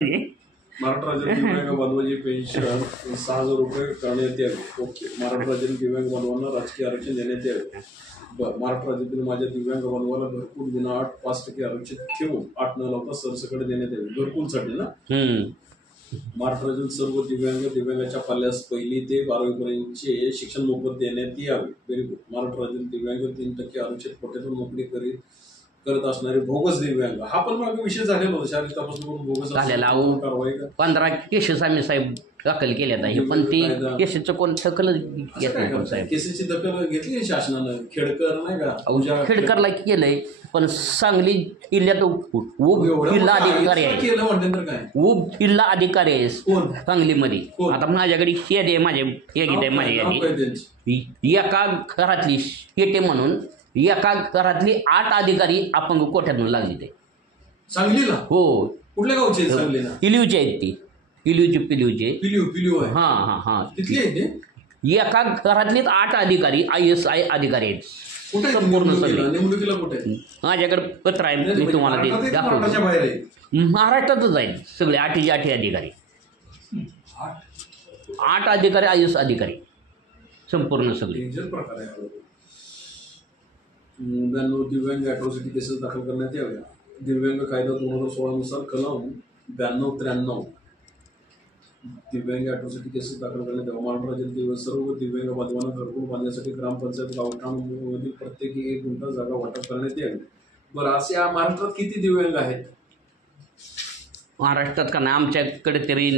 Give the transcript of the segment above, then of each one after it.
महाराष्ट्र राज्यात दिव्यांग बांधवांची पेन्शन 6,000 रुपये करण्यात यावी. ओके. महाराष्ट्र राज्यातील दिव्यांग बांधवांना राजकीय आरक्षण देण्यात यावे. बरं. महाराष्ट्र राज्यातील माझ्या दिव्यांग बांधवाला घरकुल विनाअट 5% आरक्षण ठेवून 8 न लावता सरसकट देण्यात यावे. घरकुलसाठी ना. महाराष्ट्र राज्यातील सर्व दिव्यांगाच्या पाल्यास 1ली ते 12वी पर्यंतचे शिक्षण मोफत देण्यात यावे. Very good. महाराष्ट्र राज्यातील दिव्यांग 3% आरक्षण कोट्यातून नोकरी करत असणारे भोगस दिव्यांग. हा पण मग विषय झालेला होता. शारीरिक तपासणी करून भोगस कारवाई 15 केसेस आम्ही साहेब दाखल केल्यात आहे, पण ती केसेसचं कोण दखल घेत नाही साहेब. केसेसची दखल घेतली शासनानं. खेडकर नाही का, खेडकरला केलंय, पण सांगली जिल्ह्यात उप जिल्हा अधिकारी आहे. केलं म्हणते तर काय, उप जिल्हा अधिकारी आहे सांगलीमध्ये. आता माझ्याकडे यादी आहे, माझी यादी. एका घरातली शेटे म्हणून एका घरातली 8 अधिकारी अपंग कोठ्यातून लागली ते सांगलीला. हो. कुठल्या गावचे सांगलीला? पिलिवचे आहेत ती. पिलिवचे पिलिव आहे. हा किती आहे ते? एका घरातले 8 अधिकारी ISI अधिकारी आहेत. कुठे संपूर्ण निवडणुकीला कुठे? माझ्याकडे पत्र आहे, मी तुम्हाला ते दाखवतो. महाराष्ट्रातच आहेत सगळे 8 अधिकारी. 8 अधिकारी IS अधिकारी संपूर्ण सगळे. दिव्यांग अॅट्रॉसिटी केसेस दाखल करण्यात याव्या. दिव्यांग कायदा 2016 नुसार कलम 92-93 दिव्यांग अॅट्रॉसिटी केसेस दाखल करण्यात याव्या. महाराष्ट्र राज्यातील सर्व दिव्यांग बांधवांना घरकुल बांधण्यासाठी ग्रामपंचायत गावठाणामधील प्रत्येकी 1 गुंठा जागा वाटप करण्यात यावी. बरं, असे महाराष्ट्रात किती दिव्यांग आहेत? महाराष्ट्रात का नाही, आमच्याकडे तरी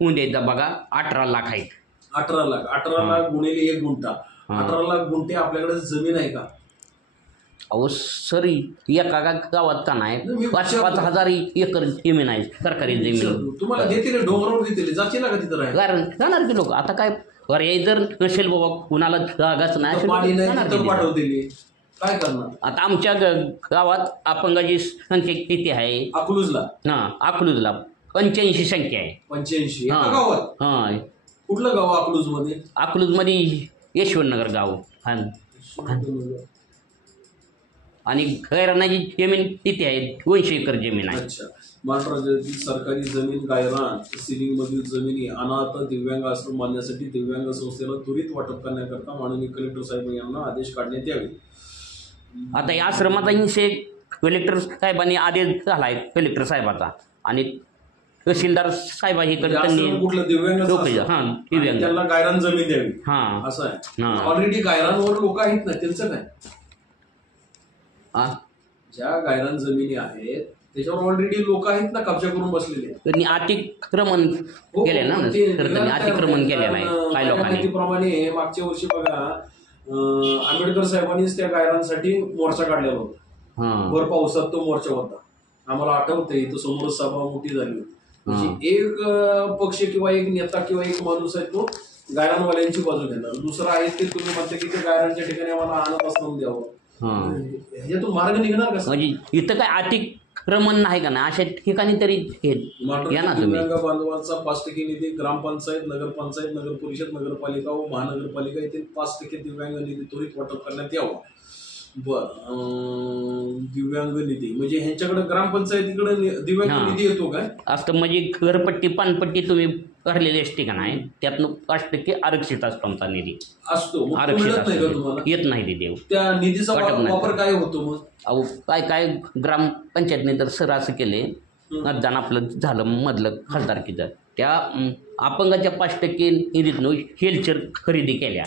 द्यायचा बघा 18 लाख आहेत. 18 लाख गुणिले 1 गुंठा. 18 लाख गुंठे आपल्याकडे जमीन आहे का? अहो सर, एका गावात का नाही 5-5 हजार एकर जमीन आहे, सरकारी जमीन. तुम्हाला देतील, डोंगरावर देतील, जातील का तिथं? कारण जाणार की लोक. आता काय पर्याय जर नसेल बाबा, कुणाला जागाच नाही पाठवतील, काय करणार? आता आमच्या गावात अपंगाची संख्या किती आहे? अकलूजला 85 संख्या आहे. 85 गावात? हा. कुठलं गाव अकलूज मध्ये? अकलूजमध्ये यशवंतनगर गाव. आणि गैरानाची जमीन किती आहे? 200 एकर जमीन आहे. अच्छा. महाराष्ट्र राज्यातील सरकारी जमीन, गायरान, सिलिंग मधील जमिनी अनाथ दिव्यांग आश्रम बांधण्यासाठी दिव्यांग संस्थेला त्वरित वाटप करण्याकरता माननीय कलेक्टर साहेब यांना आदेश काढण्यात यावे. आता या आश्रमाचा विषय कलेक्टर साहेबांनी आदेश झालाय, कलेक्टर साहेबाचा. आणि तहसीलदार साहेब इकडे दिव्यांग गायरान जमीन द्यावी. असं आहे. ऑलरेडी गायरांवर लोक आहेत ना, त्यांचं काय? ज्या गायरान जमिनी आहेत त्याच्यावर ऑलरेडी लोक आहेत ना, कब्जा करून बसलेले. त्यांनी अतिक्रमण केले ना, अतिक्रमण केलेलं आहे काही लोकांनी. प्रमाणे मागच्या वर्षी बघा, आंबेडकर साहेबांनीच त्या गायरांसाठी मोर्चा काढलेला होता. भर पावसात तो मोर्चा होता. आम्हाला आठवतंय, इथं समोरच सभा मोठी झाली होती. म्हणजे एक पक्ष किंवा एक नेता किंवा एक माणूस आहे तो गायरानवाल्यांची बाजू घेणार. दुसरा आहे ते तुम्ही म्हणता की त्या गायरांच्या ठिकाणी आम्हाला आणत असताना द्यावं. ह्याच्यातून मार्ग निघणार का? म्हणजे इथं काय अतिक्रमण नाही का ना, अशा ठिकाणी तरी दिव्यांग बांधवांचा 5% निधी ग्रामपंचायत, नगरपंचायत, नगर परिषद, नगरपालिका व महानगरपालिका येथील 5% दिव्यांग निधी त्वरित वाटप करण्यात यावा. दिव्यांग निधी म्हणजे ह्यांच्याकडे ग्रामपंचायतीकडे दिव्यांग निधी येतो काय? असतं म्हणजे घरपट्टी पानपट्टी तुम्ही भरलेली असते का नाही, त्यातनं 5% आरक्षित असतो आमचा निधी. असतो आरक्षित येत नाही ते देव. त्या निधीचा वापर काय होतो मग? अहो काय ग्रामपंचायतने तर सर असं केले, मतदान आपलं झालं मधलं खासदारकीचं, त्या अपंगाच्या 5% निधीतून व्हीलचेअर खरेदी केल्या.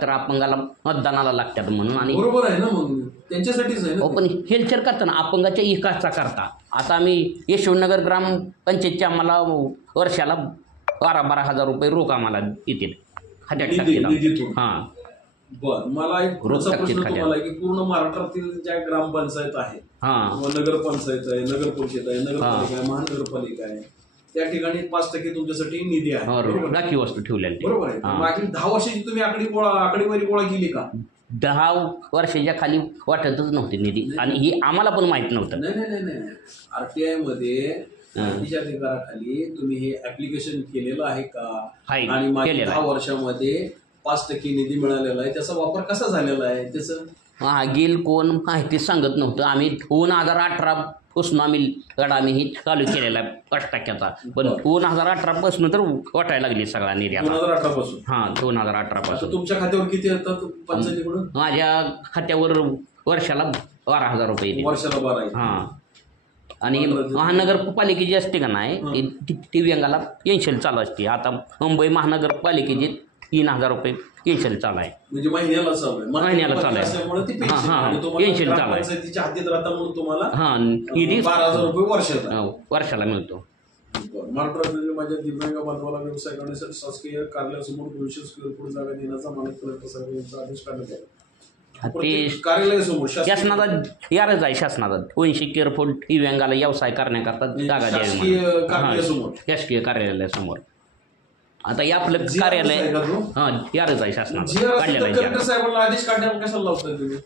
तर अपंगाला मतदानाला लागतात म्हणून. आणि बरोबर आहे ना, मग त्यांच्यासाठीच आहे ना. पण व्हीलचेअर करताना अपंगाच्या विकासचा करता. आता आम्ही यशवंतनगर ग्रामपंचायतच्या आम्हाला वर्षाला 12-12 हजार रुपये रोख आम्हाला येतील. मला एक प्रश्न तुम्हाला की पूर्ण महाराष्ट्रातील ज्या ग्रामपंचायत आहेत, नगरपंचायत आहे, नगर परिषद आहे, नगरपालिका आहे, महानगरपालिका आहे, त्या ठिकाणी 5% तुमच्यासाठी निधी आहे. राखीव वस्तू ठेवलेली. बरोबर आहे. मागील 10 वर्षाची तुम्ही आकडेवारी गोळा केली का? 10 वर्षाच्या खाली वाटतच नव्हते निधी. आणि ही आम्हाला पण माहित नव्हतं. नाही. RTI मध्ये माहितीच्या अधिकाराखाली तुम्ही हे ऍप्लिकेशन केलेलं आहे का? आणि मागील 10 वर्षामध्ये 5% निधी मिळालेला आहे. त्याचा वापर कसा झालेला आहे त्याचं? गेल कोण माहिती सांगत नव्हतं. आम्ही 2018 पासून आम्ही लढा ही चालू केलेला आहे 5% पण 2018 पासून तर वाटायला लागली सगळा निर्यात 2018 पासून. हां 2018 पासून तुमच्या खात्यावर किती येतात पंचायतीकडून? माझ्या खात्यावर वर्षाला 12,000 रुपये येते. वर्षाला 12 आहे. हां आणि महानगरपालिकेची असते का नाही ती व्यंगाला पेन्शन चालू असते. आता मुंबई महानगरपालिकेची 3,000 रुपये पेन्शन चालू आहे. म्हणजे महिन्याला चालू आहे. महिन्याला चालू आहे. असल्यामुळे ती पेन्शन हां, आणि तुम्हाला पेन्शन चालू आहे. ग्रामपंचायतीच्या हद्दीत राहता म्हणून तुम्हाला हां निधी 12,000 रुपये वर्षाला. वर्षाला मिळतो. महाराष्ट्र राज्यातील माझ्या दिव्यांग बांधवाला व्यवसाय करण्यासाठी शासकीय कार्यालयासमोर 200 स्क्वेअर फूट जागा देण्याचा मानक कलेक्टर साहेब यांचा आदेश काढण्यात आला. ते कार्यालयासमोर शासनाचा यारच आहे. शासनाचा 200 स्क्वेअर फूट दिव्यांगाला व्यवसाय करण्याकरता जागा द्यावी शासकीय म्हणून. कार्यालयासमोर. हां, शासकीय कार्यालयासमोर. आता हे आपलं जी कार्यालय आहे का तो? हां यारच आहे शासनाचं जी असेल काढलेलं तर आहे कलेक्टर यार. साहेबांना आदेश काढण्याला कशाला लावताय तुम्ही?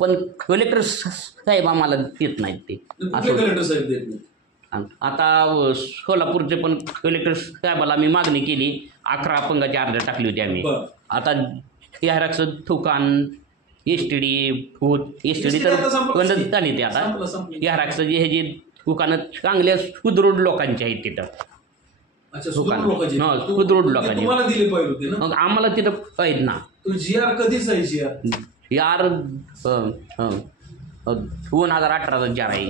पण कलेक्टर साहेब आम्हाला देत नाहीत ते कुठले कलेक्टर साहेब देत नाही? आता सोलापूरचे पण कलेक्टर साहेबाला आम्ही मागणी केली. 11 अपंगाची अर्ज टाकली होती आम्ही. बरं. आता शहराचं दुकान STD भूत STD तर आता संपलं. बंद झाली ते आता. संपलं. शहराचं हे जे दुकानं चांगल्या सुदृढ लोकांची आहेत तिथं. अच्छा, दुकान. सुदृढ लोकांची. हां, सुदृढ ते लोकांची. तुम्हाला दिले पाहिजे होते ना. मग आम्हाला तिथं पाहिजे ना तो GR कधीच आहे GR? यार 2018 जार आहे.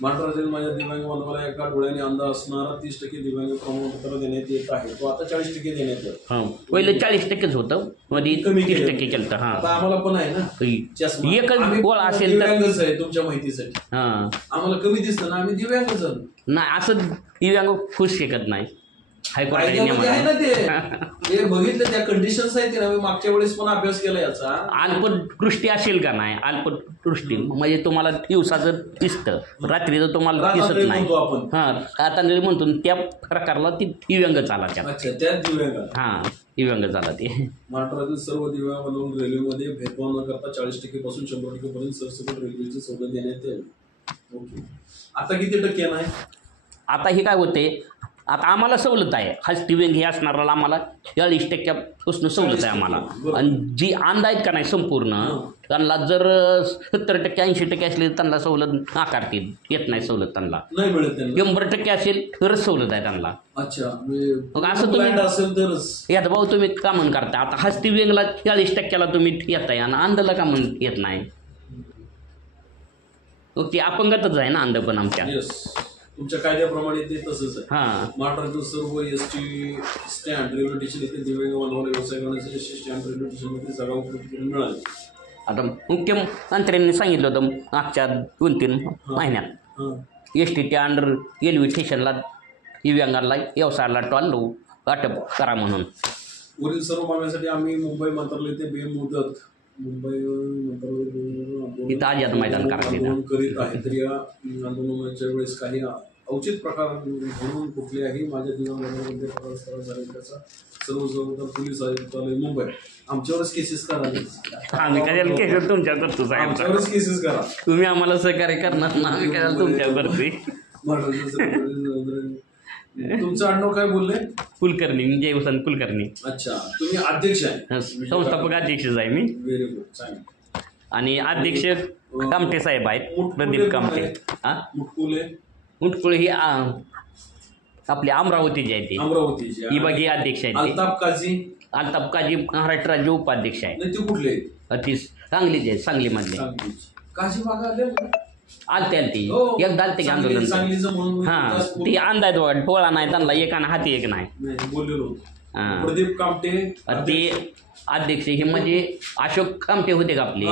महाराष्ट्र राज्यातील माझ्या दिव्यांग बांधवाला एका डोळ्याने अंध असणारा 30% दिव्यांग प्रमाणपत्र देण्यात येत आहे. तो आता 40% देण्यात येतो. हां पहिलं 40%च होतं मध्ये कमी 30% केलं तर. हां आता आम्हाला पण आहे ना चष्मा. एकच आम्ही गोळ पण असेल तर दिव्यांगच आहे तुमच्या माहितीसाठी. हां आम्हाला कमी दिसतं ना, आम्ही दिव्यांगच आहोत. नाही असं दिव्यांग खुश शकत नाही. हायकोर्टाने कायद्यामध्ये आहे ना नियम ते बघितलं त्या कंडिशन्स आहेत ना. मी मागच्या वेळेस पण अभ्यास केला याचा. अल्पदृष्टी असेल का नाही. अल्पदृष्टी म्हणजे तुम्हाला दिवसाचं दिसतं रात्रीचं तुम्हाला दिसत नाही. म्हणतो आपण. हां आता म्हणतो त्या प्रकारला ती दिव्यांग चाला त्या. अच्छा, त्याच दिव्यांग. हां दिव्यांग झाला ते. महाराष्ट्रातील सर्व दिव्यांग बांधवांना रेल्वेमध्ये भेदभाव न करता 40% पासून 100% पर्यंत सरसकट रेल्वेची सवलत देण्यात येईल. ओके. आता किती टक्के नाही? आता हे काय होते आता आम्हाला सवलत आहे. खास दिव्यांग हे असणारा आम्हाला 40% सवलत आहे आम्हाला. आणि जी अंध आहेत का नाही संपूर्ण त्यांना जर 70% 80% असले तर त्यांना सवलत नाकारतील. येत नाही सवलत त्यांना. नाही मिळत त्यांना. 100% असेल तरच सवलत आहे त्यांना. अच्छा, मग असं तुम्ही असेल तरच यात भाऊ तुम्ही का म्हणून करता. आता हाच दिव्यांगला 40%ला तुम्ही येताय आणि अंधला का म्हणून येत नाही. मग ती अपंगातच आहे ना अंध पण आमच्या. तुमच्या कायद्याप्रमाणे ते तसंच आहे. हां महाराष्ट्रातील सर्व ST स्टँड रेल्वे स्टेशन येथे दिव्यांग बांधवांना व्यवसाय करण्यासाठी ST स्टँड रेल्वे स्टेशनमध्ये जागा उपलब्ध करून मिळाली. आता मुख्यमंत्र्यांनी सांगितलं होतं मागच्या 2-3 महिन्यात ST स्टँड रेल्वे स्टेशनला दिव्यांगांना व्यवसायाला टॉल वाटप करा म्हणून. वरील सर्व मागण्यासाठी आम्ही मुंबई मंत्रालय ते बेमुदत इथं आझाद मैदान आंदोलन करीत आहे. तर या आंदोलनाच्या वेळेस काही औचित प्रकार म्हणून कुठल्याही माझ्या दिव्यांगांमध्ये प्रकार झाले त्याचा सर्व जबाबदार पोलीस आयुक्तालय मुंबई आमच्यावरच केसेस करा. आम्ही काय केस तुमच्या करतो साहेब. आमच्यावरच केसेस करा. तुम्ही आम्हाला सहकार्य करणार ना. आम्ही काय तुमच्या करते. तुमचं आडनाव काय बोलले? कुलकर्णी. जयवसंत कुलकर्णी. अच्छा, तुम्ही अध्यक्ष आहे? संस्थापक अध्यक्षच आहे मी. व्हेरी गुड, चांगलं. आणि अध्यक्ष कामटे साहेब आहेत प्रदीप कामटे. हा मुटकुले मुटकुळे ही आपली अमरावतीची आहे ती. अमरावतीची विभागीय अध्यक्ष आहेत. अल्ताफ काझी. अल्ताफ काझी महाराष्ट्र राज्य उपाध्यक्ष आहे. ते कुठले? ती सांगलीचे आहेत. सांगलीमधले काझी बागा आलते एकदा आलते की आंदोलन. हां ती अंदाज डोळा नाही त्यांना एक आणि हाती एक नाही. हां प्रदीप कामटे ते अध्यक्ष हे म्हणजे अशोक कामटे होते का आपले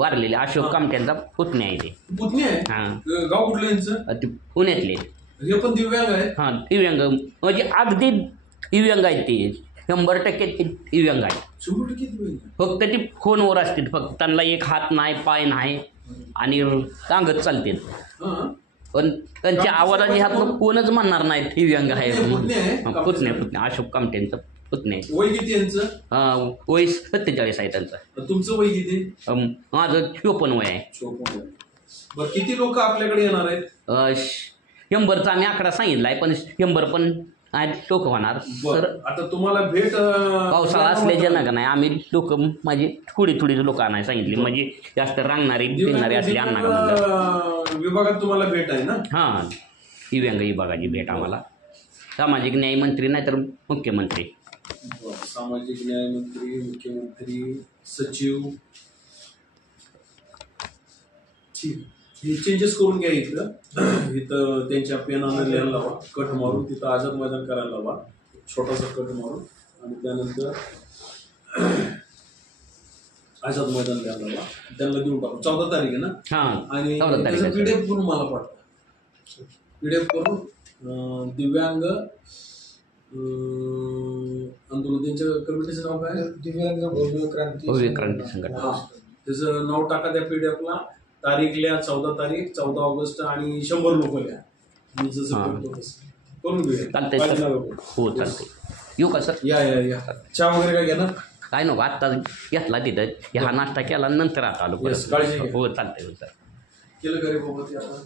वारलेले अशोक कामट्यांचा पुतणे आहे ते. पुतणे आहे? हां. गाव कुठलं यांचं? ते पुण्यातले. हे पण दिव्यांग आहे? हां दिव्यांग म्हणजे अगदी दिव्यांग आहेत ते. 100% ते दिव्यांग आहे. 100% दिव्यांग. फक्त ती फोनवर असतील. फक्त त्यांना एक हात नाही पाय नाही आणि सांगत चालते. पण त्यांच्या आवाजाने हात कोणच म्हणणार नाही दिव्यांग आहे. पुतणे अशोक कामटेंचं पुतणे. वय किती यांचं? वय 47 आहे त्यांचं. तुमचं वय किती? माझं 54 वय आहे. 54. बरं, किती लोक आपल्याकडे येणार आहेत? 100चा आम्ही आकडा सांगितला आहे पण 100 पण आणि लोक होणार बरं. तर आता तुम्हाला भेट पावसाळा असल्याच्या ना का नाही आम्ही लोक माझी थोडी लोक आणायला सांगितली म्हणजे जास्त रांगणारी फिरणारी असली आणणार का म्हणलं. विभागात तुम्हाला भेट आहे ना? हां दिव्यांग विभागाची भेट आम्हाला सामाजिक न्याय मंत्री नाही तर मुख्यमंत्री. बरं. सामाजिक न्याय मंत्री, मुख्यमंत्री, सचिव. ठीक. हे चेंजेस करून घ्या इथं. इथं त्यांच्या पेनानं लिहायला लावा, कट मारून तिथं आझाद मैदान करायला लावा, छोटासा कट मारून. आणि त्यानंतर आझाद मैदान लिहायला लावा, त्यांना देऊन टाकू. 14 तारीख आहे ना? हां आणि 14 तारीख त्याचं PDF करून मला पाठवा. PDF करून दिव्यांग आंदोलन, त्यांच्या कमिटीचं नाव काय? दिव्यांग भव्य क्रांती संघटना. हा, त्याचं नाव टाका त्या PDF ला. तारीख लिहा 14 तारीख, 14 ऑगस्ट आणि 100 लोक लिहा. मी जसं करतो तसं करून घेऊया. चालतंय सर. हो चालतंय. येऊ का सर? या या या. चहा वगैरे काय घेणार? काय नको आत्ता घेतला तिथं हा नाश्ता केला नंतर आता आलो Yes, काळजी परत. घ्या. हो चालतंय हो सर. केलं का रे बाबा ते आता?